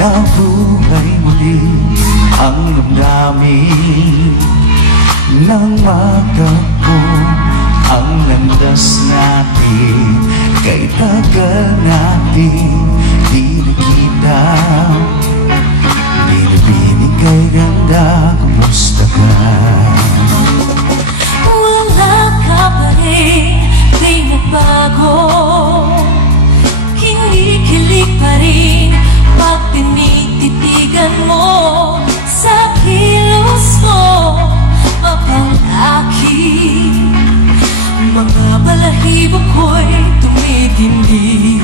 Nabuhay muli ang damdamin nang magkapo ang landas natin. Kay tagal natin di nakita, binibining kay ganda, kumusta ka? Wala ka pa rin, di nagbago, kinikilig pa rin pag tinititigan mo sa kilos mo. Mapangaki, mga balahibo ko'y tumitindi.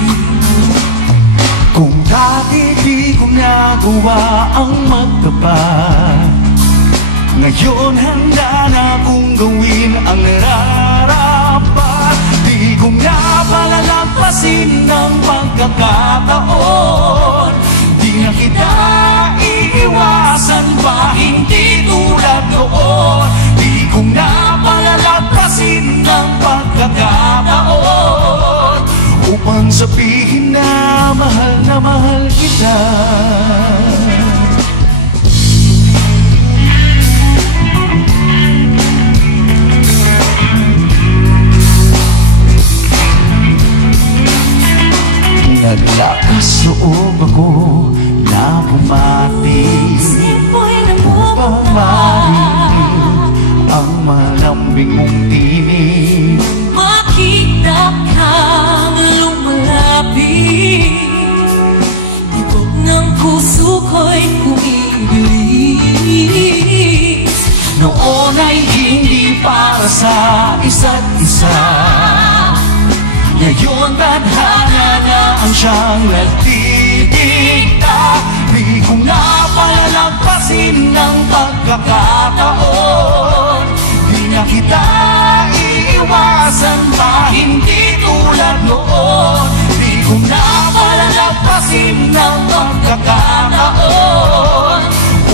Kung dati di ko nagawa ang magtapat, ngayon handa na kong gawin ang nararapat. Di ko nga palalampasin ng pagkakataon, di na kita iiwasan pa, hindi tulad noon. Di ko nga palalampasin ng pagkakataon, upang sabihin na mahal kita. Naglakas loob ako na bumati upang marinig ang malambing mong tinig. Makita kang lumalapit, tibok ng puso ko'y umiibilis. Noon ay hindi para sa isa't isa, ngayon tadhana na ang siyang nagtitikta. Di ko na palalampasin ng pagkakataon, di na kita iiwasan pa, hindi tulad noon. Di ko na palalampasin ng pagkakataon,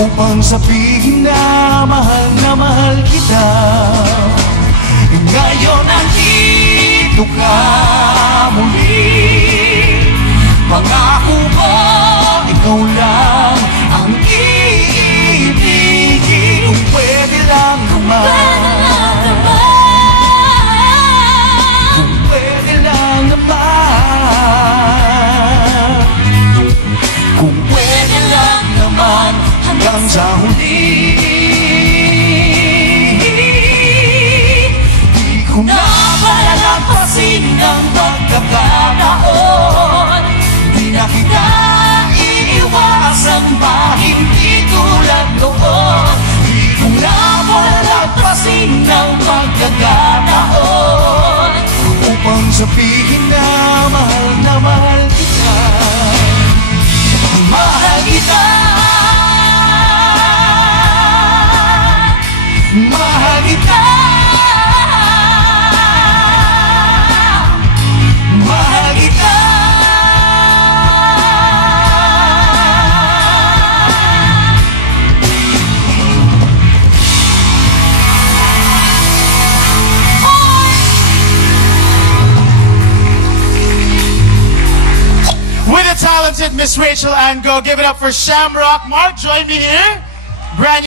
upang sabihin na mahal kita. Ngayon nandito ka muli, pangako ko ikaw lang ang iibigin. Kung pwede lang naman, kung pwede lang naman, kung pwede lang naman, hanggang sa huli. Di ko na palalampasin ng pagkakataon, di na kita iiwasan pa, hindi tulad noon. Di ko na palalampasin ng pagkakataon, upang sabihin na mahal kita. Mahal kita, mahal kita, mahal kita. With the talented Miss Rachel Ango, give it up for Shamrock. Mark, join me here. Brand